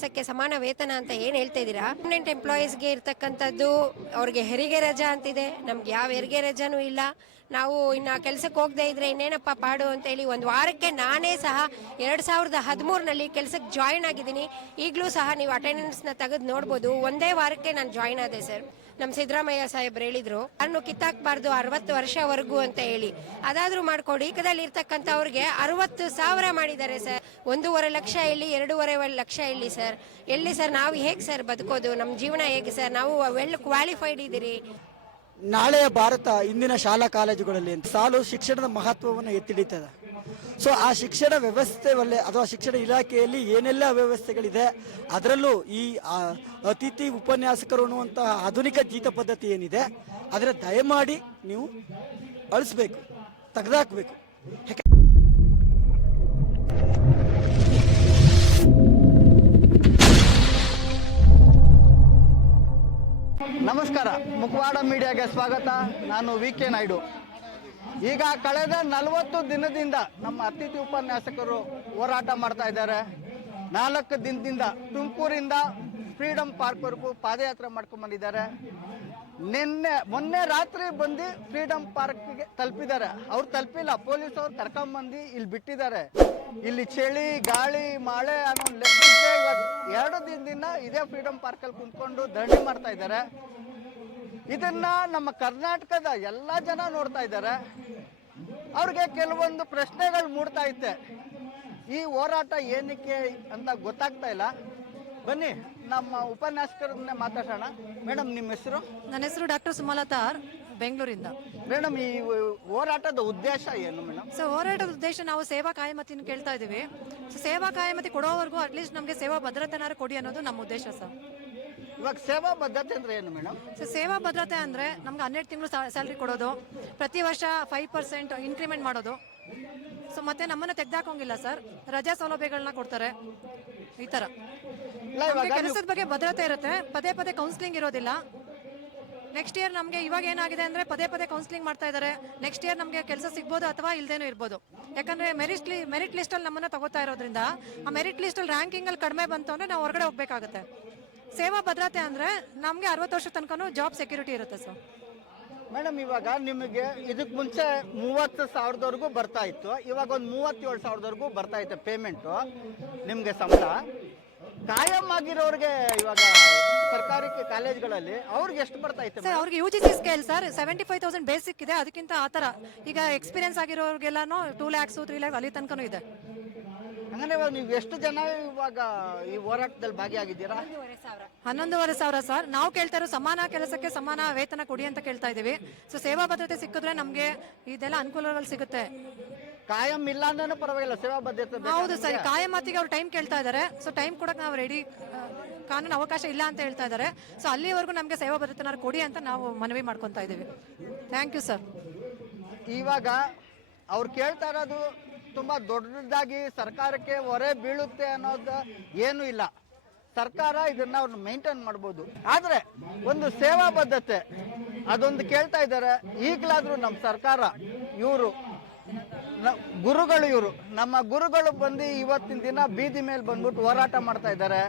ಕೆಲಸಕ್ಕೆ ಸಮಾನ ವೇತನ ಅಂತ ಏನು ಹೇಳ್ತಾ ಇದ್ದೀರಾ? ಪರ್ಮನೆಂಟ್ ಎಂಪ್ಲಾಯೀಸ್ಗೆ ಇರ್ತಕ್ಕಂಥದ್ದು ಅವ್ರಿಗೆ ಹೆರಿಗೆ ರಜಾ ಅಂತಿದೆ. ನಮ್ಗೆ ಯಾವ ಹೆರಿಗೆ ರಜಾನೂ ಇಲ್ಲ. ನಾವು ಇನ್ನು ಕೆಲಸಕ್ಕೆ ಹೋಗದೆ ಇದ್ರೆ ಇನ್ನೇನಪ್ಪ ಪಾಡು ಅಂತ ಹೇಳಿ ಒಂದು ವಾರಕ್ಕೆ ನಾನೇ ಸಹ ಎರಡು ಸಾವಿರದ ಹದಿಮೂರನಲ್ಲಿ ಕೆಲಸಕ್ಕೆ ಜಾಯಿನ್ ಆಗಿದ್ದೀನಿ. ಈಗಲೂ ಸಹ ನೀವು ಅಟೆಂಡೆನ್ಸ್ನ ತೆಗೆದು ನೋಡ್ಬೋದು. ಒಂದೇ ವಾರಕ್ಕೆ ನಾನು ಜಾಯಿನ್ ಆದೆ ಸರ್ ನಮ್ಮ ಸಿದ್ದರಾಮಯ್ಯ ಸಾಹೇಬ್ರು ಹೇಳಿದ್ರು, ಹಣ್ಣು ಕಿತ್ತಾಕ್ಬಾರ್ದು ಅರವತ್ತು ವರ್ಷವರೆಗೂ ಅಂತ ಹೇಳಿ. ಅದಾದ್ರೂ ಮಾಡ್ಕೊಡಿ ಇರ್ತಕ್ಕಂಥವ್ರಿಗೆ ಅರವತ್ತು ಸಾವಿರ ಮಾಡಿದ್ದಾರೆ ಸರ್. ಒಂದೂವರೆ ಲಕ್ಷ ಇಲ್ಲಿ, ಎರಡೂವರೆ ಲಕ್ಷ ಇಲ್ಲಿ ಸರ್. ಎಲ್ಲಿ ಸರ್, ನಾವು ಹೇಗೆ ಸರ್ ಬದುಕೋದು? ನಮ್ಮ ಜೀವನ ಹೇಗೆ ಸರ್? ನಾವು ವೆಲ್ ಕ್ವಾಲಿಫೈಡ್ ಇದ್ದೀರಿ ನಾಳೆಯ ಭಾರತ ಇಂದಿನ ಶಾಲಾ ಕಾಲೇಜುಗಳಲ್ಲಿ ಸಾಲು ಶಿಕ್ಷಣದ ಮಹತ್ವವನ್ನು ಎತ್ತಿಡಿತದೆ ಸೊ ಆ ಶಿಕ್ಷಣ ವ್ಯವಸ್ಥೆ ಒಳ್ಳೆ ಅಥವಾ ಶಿಕ್ಷಣ ಇಲಾಖೆಯಲ್ಲಿ ಏನೆಲ್ಲ ವ್ಯವಸ್ಥೆಗಳಿದೆ, ಅದರಲ್ಲೂ ಈ ಅತಿಥಿ ಉಪನ್ಯಾಸಕರು ಅನ್ನುವಂತಹ ಆಧುನಿಕ ಜೀತ ಪದ್ಧತಿ ಏನಿದೆ ಅದರ ದಯಮಾಡಿ ನೀವು ಅಳಿಸ್ಬೇಕು, ತೆಗೆದಾಕ್ಬೇಕು. ಯಾಕೆ ನಮಸ್ಕಾರ. ಮುಖವಾಡ ಮೀಡಿಯಾಗೆ ಸ್ವಾಗತ. ನಾನು ವಿ ಕೆ ನಾಯ್ಡು. ಈಗ ಕಳೆದ ನಲವತ್ತು ದಿನದಿಂದ ನಮ್ಮ ಅತಿಥಿ ಉಪನ್ಯಾಸಕರು ಹೋರಾಟ ಮಾಡ್ತಾ ಇದ್ದಾರೆ. ನಾಲ್ಕು ದಿನದಿಂದ ತುಮಕೂರಿಂದ ಫ್ರೀಡಮ್ ಪಾರ್ಕ್ವರೆಗೂ ಪಾದಯಾತ್ರೆ ಮಾಡ್ಕೊಂಡು ಬಂದಿದ್ದಾರೆ ನಿನ್ನೆ, ಮೊನ್ನೆ ರಾತ್ರಿ ಬಂದು ಫ್ರೀಡಮ್ ಪಾರ್ಕ್ಗೆ ತಲುಪಿದ್ದಾರೆ. ಅವ್ರು ತಲುಪಿಲ್ಲ, ಪೊಲೀಸ್ ಅವ್ರು ಕರ್ಕೊಂಬಂದು ಇಲ್ಲಿ ಬಿಟ್ಟಿದ್ದಾರೆ. ಇಲ್ಲಿ ಚಳಿ, ಗಾಳಿ, ಮಳೆ ಅನ್ನೋ ಲೆಕ್ಕ ಎರಡು ಎರಡು ದಿನದಿಂದ ಇದೇ ಫ್ರೀಡಮ್ ಪಾರ್ಕಲ್ಲಿ ಕುಂತ್ಕೊಂಡು ಧರಣಿ ಮಾಡ್ತಾ ಇದ್ದಾರೆ. ಇದನ್ನ ನಮ್ಮ ಕರ್ನಾಟಕದ ಎಲ್ಲ ಜನ ನೋಡ್ತಾ ಇದ್ದಾರೆ. ಅವ್ರಿಗೆ ಕೆಲವೊಂದು ಪ್ರಶ್ನೆಗಳು ಮೂಡ್ತಾ ಐತೆ. ಈ ಹೋರಾಟ ಏನಕ್ಕೆ ಅಂತ ಗೊತ್ತಾಗ್ತಾ ಇಲ್ಲ. ಬನ್ನಿ ನಮ್ಮ ಉಪನ್ಯಾಸಕರನ್ನ ಮಾತಾಡೋಣ. ಮೇಡಮ್ ನಿಮ್ಮ ಹೆಸರು? ನನ್ನ ಹೆಸರು ಡಾಕ್ಟರ್ ಸುಮಲತಾ ಬೆಂಗಳೂರಿಂದ. ಮೇಡಮ್ ಈ ಹೋರಾಟದ ಉದ್ದೇಶ ಏನು ಮೇಡಮ್ ಸೊ ಹೋರಾಟದ ಉದ್ದೇಶ ನಾವು ಸೇವಾ ಕಾಯಮತಿನ ಕೇಳ್ತಾ ಇದ್ದೀವಿ. ಸೊ ಸೇವಾ ಕಾಯಮತಿ ಕೊಡೋವರೆಗೂ ಅಟ್ಲೀಸ್ಟ್ ನಮಗೆ ಸೇವಾ ಭದ್ರತೆನಾರು ಕೊಡಿ ಅನ್ನೋದು ನಮ್ಮ ಉದ್ದೇಶ ಸರ್ ಇವಾಗ ಸೇವಾ ಭದ್ರತೆ ಅಂದ್ರೆ ಏನು ಮೇಡಮ್ ಸೊ ಸೇವಾ ಭದ್ರತೆ ಅಂದ್ರೆ ನಮ್ಗೆ ಹನ್ನೆರಡು ತಿಂಗಳು ಸ್ಯಾಲ್ರಿ ಕೊಡೋದು ಪ್ರತಿ ವರ್ಷ ಫೈವ್ ಪರ್ಸೆಂಟ್ ಇನ್ಕ್ರಿಮೆಂಟ್ ಮಾಡೋದು. ಸೊ ಮತ್ತೆ ನಮ್ಮನ್ನು ತೆಗ್ದಾಕೋಂಗಿಲ್ಲ ಸರ್ ರಜಾ ಸೌಲಭ್ಯಗಳನ್ನ ಕೊಡ್ತಾರೆ. ಈ ತರ. ಕೆಲಸದ ಬಗ್ಗೆ ಭದ್ರತೆ ಇರುತ್ತೆ. ಪದೇ ಪದೇ ಕೌನ್ಸಿಲಿಂಗ್ ಇರೋದಿಲ್ಲ. ನೆಕ್ಸ್ಟ್ ಇಯರ್ ನಮಗೆ ಇವಾಗ ಏನಾಗಿದೆ ಅಂದ್ರೆ ಪದೇ ಪದೇ ಕೌನ್ಸಿಲಿಂಗ್ ಮಾಡ್ತಾ ಇದ್ದಾರೆ ನೆಕ್ಸ್ಟ್ ಇಯರ್ ನಮಗೆ ಕೆಲಸ ಸಿಗ್ಬೋದು ಅಥವಾ ಇಲ್ದೇನೂ ಇರ್ಬೋದು. ಯಾಕಂದ್ರೆ ಮೆರಿಟ್ ಲಿ ಮೆರಿಟ್ ಲಿಸ್ಟ್ ಅಲ್ಲಿ ನಮ್ಮನ್ನ ತಗೋತಾ ಇರೋದ್ರಿಂದ ಆ ಮೆರಿಟ್ ಲಿಸ್ಟ್ ರ್ಯಾಂಕಿಂಗಲ್ಲಿ ಕಡಿಮೆ ಬಂತು ಅಂದ್ರೆ ನಾವು ಹೊರಗಡೆ ಹೋಗ್ಬೇಕಾಗುತ್ತೆ. ಸೇವಾ ಭದ್ರತೆ ಅಂದ್ರೆ ನಮಗೆ ಅರವತ್ತು ವರ್ಷ ತನಕನೂ ಜಾಬ್ ಸೆಕ್ಯೂರಿಟಿ ಇರುತ್ತೆ ಸರ್ ಮೇಡಮ್ ಇವಾಗ ನಿಮಗೆ ಇದಕ್ಕೆ ಮುಂಚೆ ಮೂವತ್ತು ಸಾವಿರದವರೆಗೂ ಬರ್ತಾ ಇತ್ತು. ಇವಾಗ ಒಂದು ಮೂವತ್ತೇಳು ಸಾವಿರದವರೆಗೂ ಬರ್ತಾ ಇತ್ತು ಪೇಮೆಂಟು ನಿಮಗೆ ಸಂಬಳ. ಕಾಯಂ ಆಗಿರೋರಿಗೆ ಇವಾಗ ಸರ್ಕಾರಿ ಕಾಲೇಜ್ಗಳಲ್ಲಿ ಅವ್ರಿಗೆ ಎಷ್ಟು ಬರ್ತಾ ಇತ್ತು ಸರ್ ಅವ್ರಿಗೆ U G C scale sir seventy five thousand basic ಇದೆ ಅದಕ್ಕಿಂತ ಆ ಥರ. ಈಗ ಎಕ್ಸ್ಪೀರಿಯನ್ಸ್ ಆಗಿರೋರಿಗೆಲ್ಲಾನು ಟೂ ಲ್ಯಾಕ್ಸು ತ್ರೀ ಲ್ಯಾಕ್ಸ್ ಅಲ್ಲಿ ತನಕನೂ ಇದೆ. ಹಂಗಂದ್ರೆ ಇವಾಗ ನೀವು ಎಷ್ಟು ಜನ ಇವಾಗ ಈ ಹೋರಾಟದಲ್ಲಿ ಭಾಗಿಯಾಗಿದ್ದೀರಾ? ಹನ್ನೊಂದೂವರೆ ಸಾವಿರ ಸರ್. ನಾವು ಕೇಳ್ತಾ ಇರೋ ಸಮಾನ ಕೆಲಸಕ್ಕೆ ಸಮಾನ ವೇತನ ಕೊಡಿ ಅಂತ ಕೇಳ್ತಾ ಇದೀವಿ ಸೊ ಸೇವಾ ಭದ್ರತೆ ಸಿಕ್ಕಿದ್ರೆ ನಮಗೆ ಇದೆಲ್ಲ ಅನುಕೂಲಗಳು ಸಿಗುತ್ತೆ. ಕಾಯಂ ಇಲ್ಲ ಅಂದ್ರೂ ಪರವಾಗಿಲ್ಲ ಸೇವಾ ಭದ್ರತೆ ಬೇಕಾ ಹೌದು ಸರ್. ಕಾಯಂ ಕಾಯಮಾತಿಗೆ ಅವ್ರು ಟೈಮ್ ಕೇಳ್ತಾ ಇದ್ದಾರೆ. ಸೊ ಟೈಮ್ ಕೊಡಕ್ಕೆ ನಾವು ರೆಡಿ ಕಾನೂನು ಅವಕಾಶ ಇಲ್ಲ ಅಂತ ಹೇಳ್ತಾ ಇದ್ದಾರೆ. ಸೊ ಅಲ್ಲಿವರೆಗೂ ನಮಗೆ ಸೇವಾ ಭದ್ರತೆನ ಕೊಡಿ ಅಂತ ನಾವು ಮನವಿ ಮಾಡ್ಕೊತಾ ಇದ್ದೀವಿ. ಥ್ಯಾಂಕ್ ಯು ಸರ್ ಇವಾಗ ಅವ್ರು ಕೇಳ್ತಾ ಇರೋದು ತುಂಬಾ ದೊಡ್ಡದಾಗಿ ಸರ್ಕಾರಕ್ಕೆ ಹೊರೆ ಬೀಳುತ್ತೆ ಅನ್ನೋದು ಏನೂ ಇಲ್ಲ. ಸರ್ಕಾರ ಇದನ್ನ ಅವ್ರು ಮೇಂಟೈನ್ ಮಾಡ್ಬೋದು. ಆದರೆ ಒಂದು ಸೇವಾ ಬದ್ಧತೆ ಅದೊಂದು ಕೇಳ್ತಾ ಇದ್ದಾರೆ. ಈಗಲಾದರೂ ನಮ್ಮ ಸರ್ಕಾರ, ಇವರು ಗುರುಗಳು ಇವರು, ನಮ್ಮ ಗುರುಗಳು ಬಂದು ಇವತ್ತಿನ ದಿನ ಬೀದಿ ಮೇಲೆ ಬಂದ್ಬಿಟ್ಟು ಹೋರಾಟ ಮಾಡ್ತಾ ಇದ್ದಾರೆ.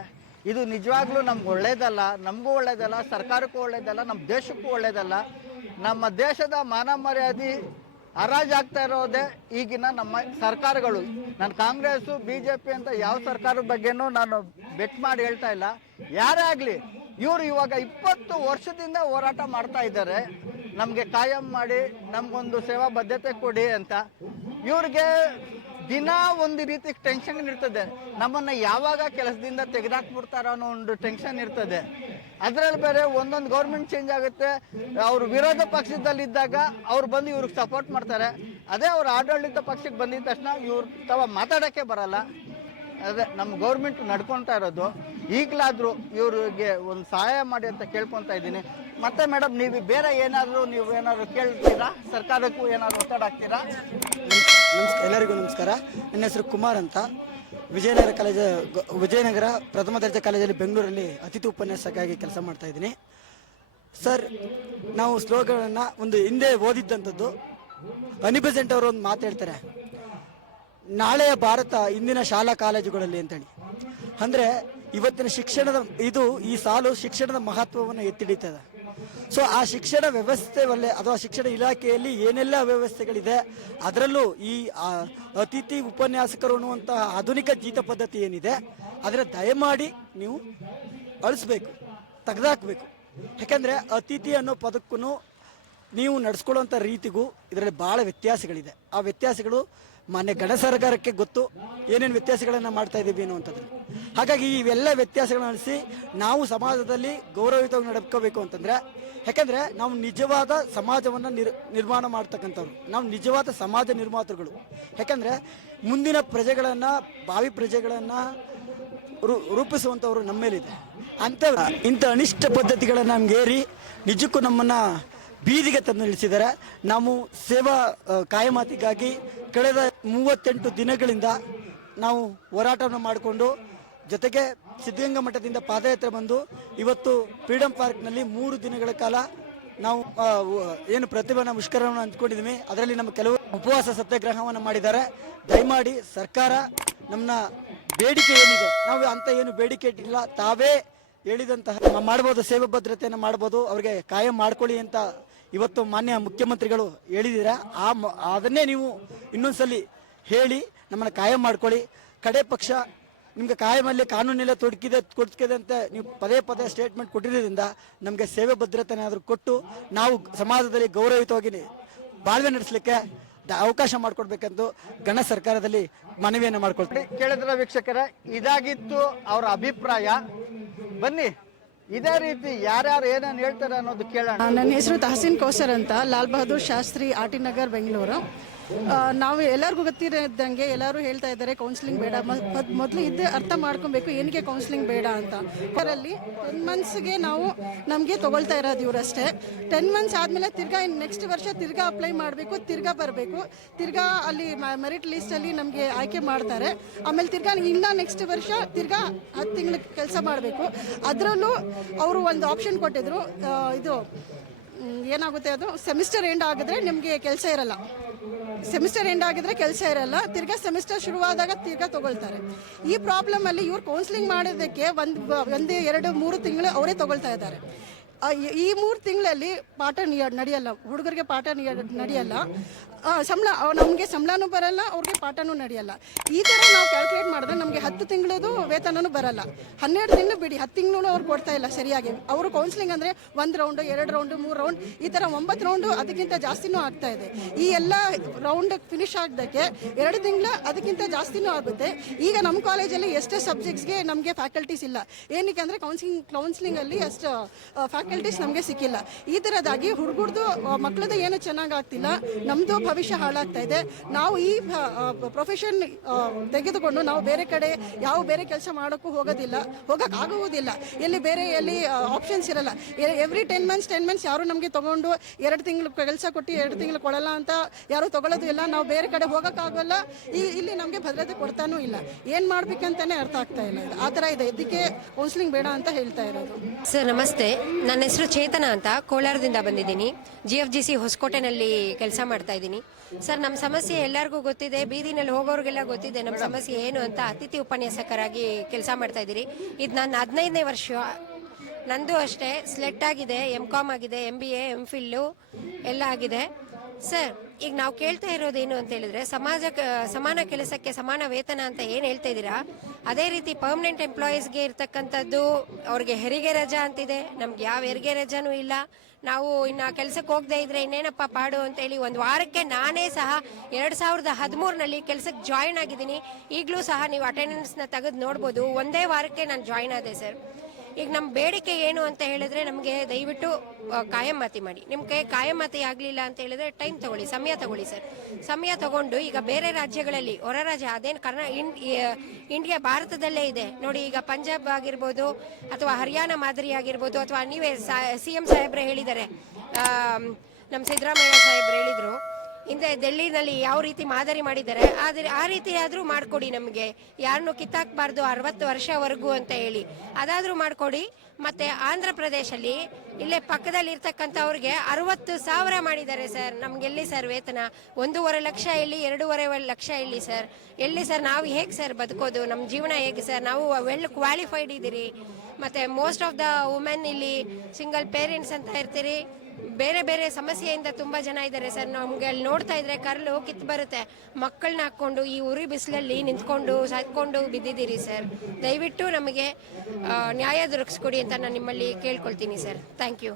ಇದು ನಿಜವಾಗ್ಲೂ ನಮ್ಗೆ ಒಳ್ಳೇದಲ್ಲ, ನಮಗೂ ಒಳ್ಳೇದಲ್ಲ, ಸರ್ಕಾರಕ್ಕೂ ಒಳ್ಳೇದಲ್ಲ ನಮ್ಮ ದೇಶಕ್ಕೂ ಒಳ್ಳೇದಲ್ಲ. ನಮ್ಮ ದೇಶದ ಮಾನ ಮರ್ಯಾದೆ ಹರಾಜಾಗ್ತಾ ಇರೋದೇ ಈಗಿನ ನಮ್ಮ ಸರ್ಕಾರಗಳು. ನಾನು ಕಾಂಗ್ರೆಸ್ಸು ಬಿ ಜೆ ಪಿ ಅಂತ ಯಾವ ಸರ್ಕಾರದ ಬಗ್ಗೆನೂ ನಾನು ಬೆಟ್ ಮಾಡಿ ಹೇಳ್ತಾ ಇಲ್ಲ. ಯಾರೇ ಆಗಲಿ, ಇವರು ಇವಾಗ ಇಪ್ಪತ್ತು ವರ್ಷದಿಂದ ಹೋರಾಟ ಮಾಡ್ತಾ ಇದ್ದಾರೆ. ನಮಗೆ ಕಾಯಂ ಮಾಡಿ, ನಮಗೊಂದು ಸೇವಾ ಬದ್ಧತೆ ಕೊಡಿ ಅಂತ. ಇವ್ರಿಗೆ ದಿನ ಒಂದು ರೀತಿ ಟೆನ್ಷನ್ ಇರ್ತದೆ. ನಮ್ಮನ್ನ ಯಾವಾಗ ಕೆಲಸದಿಂದ ತೆಗೆದಾಕ್ಬಿಡ್ತಾರೋ ಅನ್ನೋ ಒಂದು ಟೆನ್ಷನ್ ಇರ್ತದೆ. ಅದರಲ್ಲಿ ಬೇರೆ ಒಂದೊಂದು ಗೌರ್ಮೆಂಟ್ ಚೇಂಜ್ ಆಗುತ್ತೆ. ಅವರು ವಿರೋಧ ಪಕ್ಷದಲ್ಲಿದ್ದಾಗ ಅವ್ರು ಬಂದು ಇವ್ರಿಗೆ ಸಪೋರ್ಟ್ ಮಾಡ್ತಾರೆ. ಅದೇ ಅವ್ರು ಆಡಳಿತ ಪಕ್ಷಕ್ಕೆ ಬಂದಿದ್ದ ತಕ್ಷಣ ಇವ್ರು ತವ ಮಾತಾಡೋಕ್ಕೆ ಬರಲ್ಲ. ಅದೇ ನಮ್ಮ ಗೌರ್ಮೆಂಟ್ ನಡ್ಕೊತಾ ಇರೋದು. ಈಗಲಾದರೂ ಇವ್ರಿಗೆ ಒಂದು ಸಹಾಯ ಮಾಡಿ ಅಂತ ಕೇಳ್ಕೊತಾ ಇದ್ದೀನಿ. ಮತ್ತೆ ಮೇಡಮ್ ನೀವು ಬೇರೆ ಏನಾದರೂ ನೀವು ಏನಾದರೂ ಕೇಳ್ತೀರಾ? ಸರ್ಕಾರಕ್ಕೂ ಏನಾದರೂ ಒತ್ತಡ ಹಾಕ್ತೀರಾ? ಎಲ್ಲರಿಗೂ ನಮಸ್ಕಾರ. ನನ್ನ ಹೆಸರು ಕುಮಾರ್ ಅಂತ. ವಿಜಯನಗರ ಕಾಲೇಜ್, ವಿಜಯನಗರ ಪ್ರಥಮ ದರ್ಜೆ ಕಾಲೇಜಲ್ಲಿ ಬೆಂಗಳೂರಲ್ಲಿ ಅತಿಥಿ ಉಪನ್ಯಾಸಕ್ಕಾಗಿ ಕೆಲಸ ಮಾಡ್ತಾ ಇದ್ದೀನಿ. ಸರ್, ನಾವು ಶ್ಲೋಕಗಳನ್ನು ಒಂದು ಹಿಂದೆ ಓದಿದ್ದಂಥದ್ದು. ಅನಿಬೆಸೆಂಟ್ ಅವರು ಒಂದು ಮಾತು ಹೇಳ್ತಾರೆ. ನಾಳೆಯ ಭಾರತ ಇಂದಿನ ಶಾಲಾ ಕಾಲೇಜುಗಳಲ್ಲಿ ಅಂತೇಳಿ. ಅಂದರೆ ಇವತ್ತಿನ ಶಿಕ್ಷಣದ, ಇದು ಈ ಸಾಲು ಶಿಕ್ಷಣದ ಮಹತ್ವವನ್ನು ಎತ್ತಿಡಿತದೆ ಸೊ ಆ ಶಿಕ್ಷಣ ವ್ಯವಸ್ಥೆ ಒಳ್ಳೆ ಅಥವಾ ಶಿಕ್ಷಣ ಇಲಾಖೆಯಲ್ಲಿ ಏನೆಲ್ಲ ವ್ಯವಸ್ಥೆಗಳಿದೆ, ಅದರಲ್ಲೂ ಈ ಅತಿಥಿ ಉಪನ್ಯಾಸಕರು ಅನ್ನುವಂತಹ ಆಧುನಿಕ ಜೀತ ಪದ್ಧತಿ ಏನಿದೆ ಅದರ ದಯಮಾಡಿ ನೀವು ಅಳಿಸ್ಬೇಕು, ತೆಗೆದಾಕ್ಬೇಕು. ಯಾಕಂದ್ರೆ ಅತಿಥಿ ಅನ್ನೋ ಪದಕ್ಕೂ ನೀವು ನಡೆಸ್ಕೊಳ್ಳುವಂಥ ರೀತಿಗೂ ಇದರಲ್ಲಿ ಭಾಳ ವ್ಯತ್ಯಾಸಗಳಿದೆ. ಆ ವ್ಯತ್ಯಾಸಗಳು ಮಾನ್ಯ ಗಡ ಸರ್ಕಾರಕ್ಕೆ ಗೊತ್ತು ಏನೇನು ವ್ಯತ್ಯಾಸಗಳನ್ನು ಮಾಡ್ತಾ ಇದ್ದೀವಿ ಅನ್ನುವಂಥದ್ದು. ಹಾಗಾಗಿ ಇವೆಲ್ಲ ವ್ಯತ್ಯಾಸಗಳನ್ನ ನಡೆಸಿ ನಾವು ಸಮಾಜದಲ್ಲಿ ಗೌರವಯುತವಾಗಿ ನಡ್ಕೋಬೇಕು ಅಂತಂದರೆ, ಯಾಕಂದ್ರೆ ನಾವು ನಿಜವಾದ ಸಮಾಜವನ್ನು ನಿರ್, ನಿರ್ಮಾಣ ಮಾಡ್ತಕ್ಕಂಥವ್ರು. ನಾವು ನಿಜವಾದ ಸಮಾಜ ನಿರ್ಮಾತೃಗಳು. ಯಾಕಂದ್ರೆ ಮುಂದಿನ ಪ್ರಜೆಗಳನ್ನು ಭಾವಿ ಪ್ರಜೆಗಳನ್ನು ರೂ- ರೂಪಿಸುವಂಥವ್ರು ನಮ್ಮ ಮೇಲಿದೆ ಇಂಥ ಅನಿಷ್ಟ ಪದ್ಧತಿಗಳನ್ನು ಏರಿ ನಿಜಕ್ಕೂ ನಮ್ಮನ್ನ ಬೀದಿಗೆ ತಂದು ನಿಲ್ಲಿಸಿದ್ದಾರೆ. ನಾವು ಸೇವಾ ಕಾಯಮಾತಿಗಾಗಿ ಕಳೆದ ಮೂವತ್ತೆಂಟು ದಿನಗಳಿಂದ ನಾವು ಹೋರಾಟವನ್ನು ಮಾಡಿಕೊಂಡು, ಜೊತೆಗೆ ಸಿದ್ಧಗಂಗಾ ಮಠದಿಂದ ಪಾದಯಾತ್ರೆ ಬಂದು, ಇವತ್ತು ಫ್ರೀಡಂ ಪಾರ್ಕ್ನಲ್ಲಿ ಮೂರು ದಿನಗಳ ಕಾಲ ನಾವು ಏನು ಪ್ರತಿಭಟನಾ ಮುಷ್ಕರವನ್ನು ಹಂಚ್ಕೊಂಡಿದ್ದೀವಿ. ಅದರಲ್ಲಿ ನಮ್ಮ ಕೆಲವು ಉಪವಾಸ ಸತ್ಯಾಗ್ರಹವನ್ನು ಮಾಡಿದ್ದಾರೆ. ದಯಮಾಡಿ ಸರ್ಕಾರ ನಮ್ಮ ಬೇಡಿಕೆ ಏನಿದೆ, ನಾವು ಅಂತ ಏನು ಬೇಡಿಕೆ ಇಟ್ಟಿಲ್ಲ. ತಾವೇ ಹೇಳಿದಂತಹ ಮಾಡ್ಬೋದು, ಸೇವೆ ಭದ್ರತೆಯನ್ನು ಮಾಡ್ಬೋದು, ಅವ್ರಿಗೆ ಕಾಯಂ ಮಾಡ್ಕೊಳ್ಳಿ ಅಂತ ಇವತ್ತು ಮಾನ್ಯ ಮುಖ್ಯಮಂತ್ರಿಗಳು ಹೇಳಿದ್ದೀರಾ? ಆ ಅದನ್ನೇ ನೀವು ಇನ್ನೊಂದ್ಸಲಿ ಹೇಳಿ ನಮ್ಮನ್ನು ಕಾಯಂ ಮಾಡ್ಕೊಳ್ಳಿ. ಕಡೆ ಪಕ್ಷ ನಿಮ್ಗೆ ಕಾಯಮಲ್ಲಿ ಕಾನೂನೆಲ್ಲ ತೊಡಕಿದೆ ಕೊಡ್ಕಿದೆ ಅಂತ ನೀವು ಪದೇ ಪದೇ ಸ್ಟೇಟ್ಮೆಂಟ್ ಕೊಟ್ಟಿರೋದ್ರಿಂದ ನಮಗೆ ಸೇವೆ ಭದ್ರತೆನಾದರೂ ಕೊಟ್ಟು ನಾವು ಸಮಾಜದಲ್ಲಿ ಗೌರವಯುತವಾಗಿ ಬಾಳ್ವೆ ನಡೆಸಲಿಕ್ಕೆ ಅವಕಾಶ ಮಾಡಿಕೊಡ್ಬೇಕೆಂದು ಗಣ ಸರ್ಕಾರದಲ್ಲಿ ಮನವಿಯನ್ನು ಮಾಡ್ಕೊಳ್ತೀವಿ ಕೇಳಿದ್ರ ವೀಕ್ಷಕರ, ಇದಾಗಿತ್ತು ಅವರ ಅಭಿಪ್ರಾಯ. ಬನ್ನಿ. ಇದೇ ರೀತಿ ಯಾರ್ಯಾರು ಏನೇನು ಹೇಳ್ತಾರೆ ಅನ್ನೋದು ಕೇಳೋಣ. ನನ್ನ ಹೆಸರು ತಹಸೀನ್ ಕೋಸರ್ ಅಂತ, ಲಾಲ್ ಬಹದ್ದೂರ್ ಶಾಸ್ತ್ರಿ ಆಟಿನಗರ್ ಬೆಂಗಳೂರು. ನಾವು ಎಲ್ಲರಿಗೂ ಗೊತ್ತಿರೋದಂಗೆ ಎಲ್ಲರೂ ಹೇಳ್ತಾ ಇದ್ದಾರೆ ಕೌನ್ಸಿಲಿಂಗ್ ಬೇಡ. ಮೊದಲು ಇದ್ದು ಅರ್ಥ ಮಾಡ್ಕೊಬೇಕು, ಏನಕ್ಕೆ ಕೌನ್ಸಿಲಿಂಗ್ ಬೇಡ ಅಂತ. ಅದರಲ್ಲಿ ಟೆನ್ ಮಂತ್ಸ್ಗೆ ನಾವು ನಮಗೆ ತೊಗೊಳ್ತಾ ಇರೋದು ಇವರಷ್ಟೇ ಟೆನ್ ಮಂತ್ಸ್ ಆದಮೇಲೆ ತಿರ್ಗಾ ನೆಕ್ಸ್ಟ್ ವರ್ಷ ತಿರ್ಗಾ ಅಪ್ಲೈ ಮಾಡಬೇಕು, ತಿರ್ಗಾ ಬರಬೇಕು. ತಿರ್ಗಾ ಅಲ್ಲಿ ಮೆರಿಟ್ ಲಿಸ್ಟಲ್ಲಿ ನಮಗೆ ಆಯ್ಕೆ ಮಾಡ್ತಾರೆ. ಆಮೇಲೆ ತಿರ್ಗಾ ಇನ್ನ ನೆಕ್ಸ್ಟ್ ವರ್ಷ ತಿರ್ಗಾ ಹತ್ತು ತಿಂಗಳ ಕೆಲಸ ಮಾಡಬೇಕು. ಅದರಲ್ಲೂ ಅವರು ಒಂದು ಆಪ್ಷನ್ ಕೊಟ್ಟಿದ್ರು. ಇದು ಏನಾಗುತ್ತೆ ಅದು? ಸೆಮಿಸ್ಟರ್ ಎಂಡ್ ಆಗಿದ್ರೆ ನಿಮಗೆ ಕೆಲಸ ಇರಲ್ಲ. ಸೆಮಿಸ್ಟರ್ ಎಂಡ್ ಆಗಿದ್ರೆ ಕೆಲಸ ಇರಲ್ಲ. ತಿರ್ಗಾ ಸೆಮಿಸ್ಟರ್ ಶುರುವಾದಾಗ ತಿರ್ಗಾ ತಗೊಳ್ತಾರೆ. ಈ ಪ್ರಾಬ್ಲಮ್ ಅಲ್ಲಿ ಇವ್ರು ಕೌನ್ಸಿಲಿಂಗ್ ಮಾಡೋದಕ್ಕೆ ಒಂದು ಒಂದು ಎರಡು, ಮೂರು ತಿಂಗಳು ಅವರೇ ತಗೊಳ್ತಾ ಇದ್ದಾರೆ. ಈ- ಮೂರು ತಿಂಗಳಲ್ಲಿ ಪಾಠ ನಡೆಯಲ್ಲ. ಹುಡುಗರಿಗೆ ಪಾಠ ನಡೆಯಲ್ಲ. ಸಂಬಳ ನಮಗೆ ಸಂಬಳನೂ ಬರಲ್ಲ, ಅವ್ರಿಗೆ ಪಾಠನೂ ನಡೆಯಲ್ಲ. ಈ ಥರ ನಾವು ಕ್ಯಾಲ್ಕುಲೇಟ್ ಮಾಡಿದ್ರೆ ನಮಗೆ ಹತ್ತು ತಿಂಗಳದು ವೇತನನೂ ಬರಲ್ಲ. ಹನ್ನೆರಡು ತಿಂಗಳು ಬಿಡಿ, ಹತ್ತು ತಿಂಗಳು ಅವ್ರು ಕೊಡ್ತಾ ಇಲ್ಲ ಸರಿಯಾಗಿ. ಅವರು ಕೌನ್ಸಿಲಿಂಗ್ ಅಂದರೆ ಒಂದು ರೌಂಡು ಎರಡು ರೌಂಡು ಮೂರು ರೌಂಡ್ ಈ ಥರ ಒಂಬತ್ತು ರೌಂಡು ಅದಕ್ಕಿಂತ ಜಾಸ್ತಿನೂ ಆಗ್ತಾ ಇದೆ. ಈ ಎಲ್ಲ ರೌಂಡ್ ಫಿನಿಶ್ ಆಗದಕ್ಕೆ ಎರಡು ತಿಂಗಳು ಅದಕ್ಕಿಂತ ಜಾಸ್ತಿನೂ ಆಗುತ್ತೆ. ಈಗ ನಮ್ಮ ಕಾಲೇಜಲ್ಲಿ ಎಷ್ಟೇ ಸಬ್ಜೆಕ್ಟ್ಸ್ಗೆ ನಮಗೆ ಫ್ಯಾಕಲ್ಟೀಸ್ ಇಲ್ಲ. ಏನಕ್ಕೆ ಅಂದರೆ ಕೌನ್ಸಿಲಿಂಗ್ ಕೌನ್ಸಿಲಿಂಗಲ್ಲಿ ಅಷ್ಟು ಫ್ಯಾಕಲ್ಟೀಸ್ ನಮಗೆ ಸಿಕ್ಕಿಲ್ಲ. ಈ ಥರದಾಗಿ ಹುಡುಗರ್ದು ಮಕ್ಕಳದ್ದು ಏನು ಚೆನ್ನಾಗಿ ಆಗ್ತಿಲ್ಲ ನಮ್ಮದು ಭವಿಷ್ಯ ಹಾಳಾಗ್ತಾ ಇದೆ. ನಾವು ಈ ಪ್ರೊಫೆಷನ್ ತೆಗೆದುಕೊಂಡು ನಾವು ಬೇರೆ ಕಡೆ ಯಾವ ಬೇರೆ ಕೆಲಸ ಮಾಡೋಕ್ಕೂ ಹೋಗೋದಿಲ್ಲ ಹೋಗೋಕ್ಕಾಗುವುದಿಲ್ಲ ಎಲ್ಲಿ ಬೇರೆ, ಎಲ್ಲಿ ಆಪ್ಷನ್ಸ್ ಇರಲ್ಲ. Every ten months ten months ಯಾರು ನಮಗೆ ತೊಗೊಂಡು ಎರಡು ತಿಂಗಳು ಕೆಲಸ ಕೊಟ್ಟು ಎರಡು ತಿಂಗಳು ಕೊಡಲ್ಲ ಅಂತ ಯಾರು ತಗೊಳ್ಳೋದು ಇಲ್ಲ, ನಾವು ಬೇರೆ ಕಡೆ ಹೋಗೋಕ್ಕಾಗಲ್ಲ ಈ, ಇಲ್ಲಿ ನಮಗೆ ಭದ್ರತೆ ಕೊಡ್ತಾನೂ ಇಲ್ಲ. ಏನು ಮಾಡ್ಬೇಕಂತಾನೆ ಅರ್ಥ ಆಗ್ತಾ ಇಲ್ಲ. ಆ ಥರ ಇದೆ. ಇದಕ್ಕೆ ಕೌನ್ಸಿಲಿಂಗ್ ಬೇಡ ಅಂತ ಹೇಳ್ತಾ ಇರೋದು. ಸರ್, ನಮಸ್ತೆ. ನನ್ನ ಹೆಸರು ಚೇತನ ಅಂತ ಕೋಲಾರದಿಂದ ಬಂದಿದ್ದೀನಿ. ಜಿ ಎಫ್ ಜಿ ಸಿ ಹೊಸಕೋಟೆನಲ್ಲಿ ಕೆಲಸ ಮಾಡ್ತಾ ಇದ್ದೀನಿ. ಸರ್ ನಮ್ಮ ಸಮಸ್ಯೆ ಎಲ್ಲರಿಗೂ ಗೊತ್ತಿದೆ. ಬೀದಿನಲ್ಲಿ ಹೋಗೋರಿಗೆಲ್ಲ ಗೊತ್ತಿದೆ ನಮ್ಮ ಸಮಸ್ಯೆ ಏನು ಅಂತ ಅತಿಥಿ ಉಪನ್ಯಾಸಕರಾಗಿ ಕೆಲಸ ಮಾಡ್ತಾ ಇದ್ದೀರಿ. ಇದು ನಾನು ಹದಿನೈದನೇ ವರ್ಷ. ನಂದು ಅಷ್ಟೇ ಸ್ಲೆಟ್ ಆಗಿದೆ ಎಂ ಕಾಮ್ ಆಗಿದೆ M B A M Phil ಎಲ್ಲ ಆಗಿದೆ. ಸರ್, ಈಗ ನಾವು ಕೇಳ್ತಾ ಇರೋದೇನು ಅಂತ ಹೇಳಿದ್ರೆ, ಸಮಾಜ ಸಮಾನ ಕೆಲಸಕ್ಕೆ ಸಮಾನ ವೇತನ ಅಂತ ಏನು ಹೇಳ್ತಾ ಇದ್ದೀರಾ? ಅದೇ ರೀತಿ ಪರ್ಮನೆಂಟ್ ಎಂಪ್ಲಾಯೀಸ್ಗೆ ಇರ್ತಕ್ಕಂಥದ್ದು ಅವ್ರಿಗೆ ಹೆರಿಗೆ ರಜಾ ಅಂತಿದೆ. ನಮ್ಗೆ ಯಾವ ಹೆರಿಗೆ ರಜಾನೂ ಇಲ್ಲ. ನಾವು ಇನ್ನು ಕೆಲಸಕ್ಕೆ ಹೋಗದೆ ಇದ್ರೆ ಇನ್ನೇನಪ್ಪ ಪಾಡು ಅಂತ ಹೇಳಿ ಒಂದು ವಾರಕ್ಕೆ ನಾನೇ ಸಹ ಎರಡು ಸಾವಿರದ ಹದಿಮೂರನಲ್ಲಿ ಕೆಲಸಕ್ಕೆ ಜಾಯಿನ್ ಆಗಿದ್ದೀನಿ. ಈಗಲೂ ಸಹ ನೀವು ಅಟೆಂಡೆನ್ಸ್ನ ತೆಗೆದು ನೋಡ್ಬೋದು. ಒಂದೇ ವಾರಕ್ಕೆ ನಾನು ಜಾಯಿನ್ ಆದೆ, ಸರ್. ಈಗ ನಮ್ಮ ಬೇಡಿಕೆ ಏನು ಅಂತ ಹೇಳಿದ್ರೆ ನಮಗೆ ದಯವಿಟ್ಟು ಕಾಯಮಾತಿ ಮಾಡಿ. ನಿಮಗೆ ಕಾಯಮಾತಿ ಆಗಲಿಲ್ಲ ಅಂತ ಹೇಳಿದ್ರೆ ಟೈಮ್ ತಗೊಳ್ಳಿ, ಸಮಯ ತಗೊಳ್ಳಿ ಸರ್. ಸಮಯ ತಗೊಂಡು ಈಗ ಬೇರೆ ರಾಜ್ಯಗಳಲ್ಲಿ, ಹೊರ ರಾಜ್ಯ, ಅದೇನು ಕರ್ನಾ ಇಂಡ್- ಇಂಡಿಯಾ ಭಾರತದಲ್ಲೇ ಇದೆ. ನೋಡಿ ಈಗ ಪಂಜಾಬ್ ಆಗಿರ್ಬೋದು, ಅಥವಾ ಹರಿಯಾಣ ಮಾದರಿ ಆಗಿರ್ಬೋದು, ಅಥವಾ ನೀವೇ ಸಿ ಎಂ ಸಾಹೇಬ್ರೆ ಹೇಳಿದ್ದಾರೆ ನಮ್ಮ ಸಿದ್ದರಾಮಯ್ಯ ಸಾಹೇಬ್ರು ಹೇಳಿದರು ಹಿಂದೆ ಡೆಲ್ಲಿನಲ್ಲಿ ಯಾವ ರೀತಿ ಮಾದರಿ ಮಾಡಿದ್ದಾರೆ, ಆದರೆ ಆ ರೀತಿ ಮಾಡಿಕೊಡಿ ನಮಗೆ. ಯಾರನ್ನು ಕಿತ್ತಾಕ್ಬಾರ್ದು ಅರವತ್ತು ವರ್ಷವರೆಗೂ ಅಂತ ಹೇಳಿ. ಅದಾದರೂ ಮಾಡಿಕೊಡಿ. ಮತ್ತೆ ಆಂಧ್ರ ಪ್ರದೇಶಲ್ಲಿ ಇಲ್ಲೇ ಪಕ್ಕದಲ್ಲಿ ಇರ್ತಕ್ಕಂಥವ್ರಿಗೆ ಅರವತ್ತು ಸಾವಿರ ಮಾಡಿದ್ದಾರೆ ಸರ್. ನಮ್ಗೆ ಎಲ್ಲಿ ಸರ್ ವೇತನ? ಒಂದೂವರೆ ಲಕ್ಷ ಇಲ್ಲಿ, ಎರಡೂವರೆ ಲಕ್ಷ ಇಲ್ಲಿ ಸರ್. ಎಲ್ಲಿ ಸರ್? ನಾವು ಹೇಗೆ ಸರ್ ಬದುಕೋದು? ನಮ್ಮ ಜೀವನ ಹೇಗೆ ಸರ್? ನಾವು ವೆಲ್ ಕ್ವಾಲಿಫೈಡ್ ಇದ್ದೀರಿ ಮತ್ತೆ ಮೋಸ್ಟ್ ಆಫ್ ದ ವುಮೆನ್ ಇಲ್ಲಿ ಸಿಂಗಲ್ ಪೇರೆಂಟ್ಸ್ ಅಂತ ಇರ್ತೀರಿ. ಬೇರೆ ಬೇರೆ ಸಮಸ್ಯೆಯಿಂದ ತುಂಬಾ ಜನ ಇದ್ದಾರೆ ಸರ್. ನಮ್ಗೆ ಅಲ್ಲಿ ನೋಡ್ತಾ ಇದ್ರೆ ಕರ್ಲು ಕಿತ್ತು ಬರುತ್ತೆ. ಮಕ್ಕಳನ್ನ ಹಾಕೊಂಡು ಈ ಉರಿ ಬಿಸಿಲಲ್ಲಿ ನಿಂತ್ಕೊಂಡು ಸತ್ಕೊಂಡು ಬಿದ್ದಿದ್ದೀರಿ ಸರ್. ದಯವಿಟ್ಟು ನಮಗೆ ನ್ಯಾಯ ದೊರಕಿಸ್ಕೊಡಿ ಅಂತ ನಾನು ನಿಮ್ಮಲ್ಲಿ ಕೇಳ್ಕೊಳ್ತೀನಿ ಸರ್. Thank you.